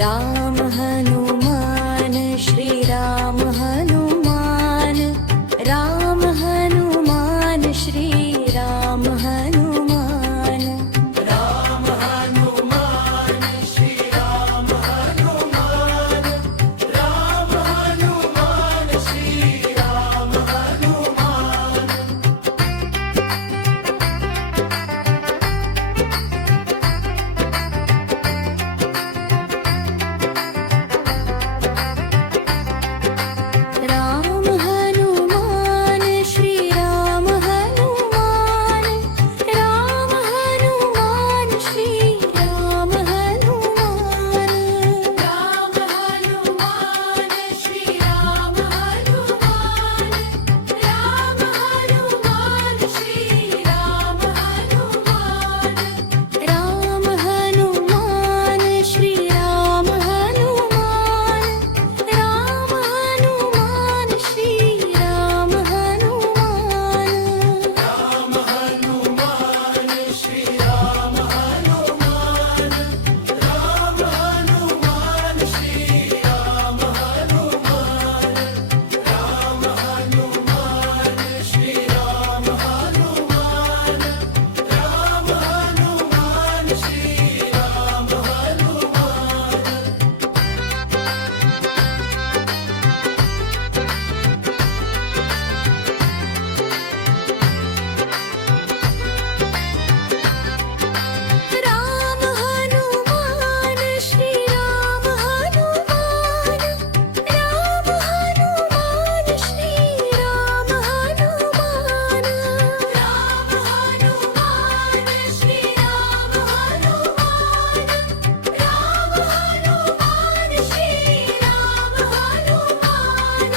Ram Hanuman Shri Ram Hanuman, Ram Hanuman Shri Ram Hanuman, Ram Hanuman Shri Ram Hanuman, Ram Hanuman Shri Ram Hanuman. Ram Hanuman Shri Ram Hanuman, Ram Hanuman Shri Ram Hanuman, Ram Hanuman Shri Ram Hanuman, Ram Hanuman Shri Ram Hanuman. Ram Hanuman Shri Ram Hanuman, Ram Hanuman Shri Ram Hanuman, Ram Hanuman Shri Ram Hanuman, Ram Hanuman Shri Ram Hanuman, Ram Hanuman Shri Ram Hanuman, Ram Hanuman Shri Ram Hanuman. Ram Hanuman Shri Ram Hanuman, Ram Hanuman Shri Ram Hanuman, Ram Hanuman Shri Ram Hanuman, Ram Hanuman Shri Ram Hanuman,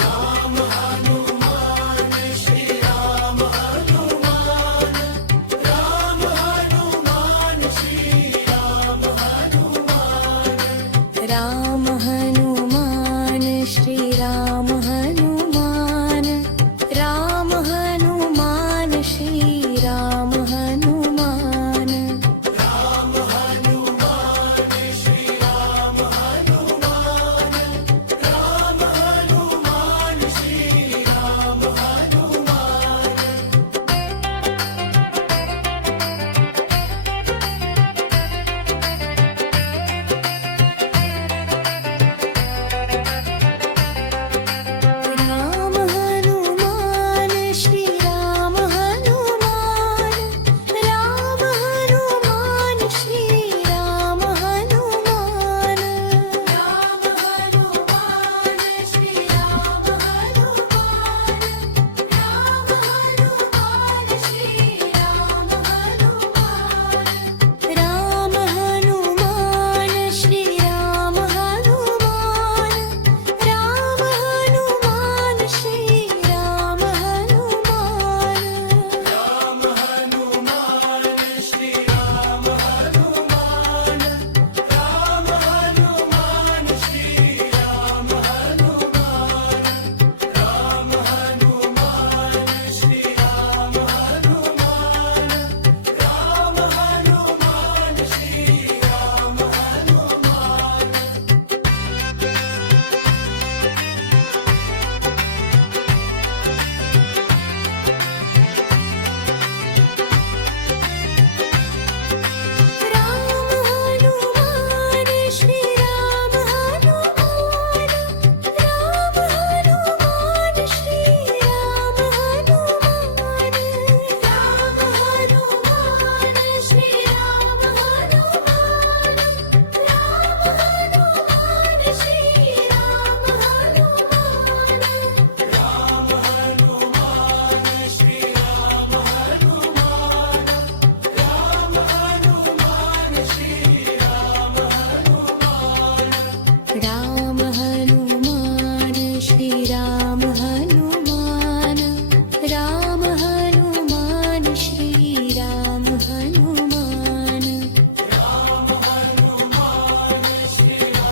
Ram Hanuman Shri Ram Hanuman, Ram Hanuman Shri Ram Hanuman. Ram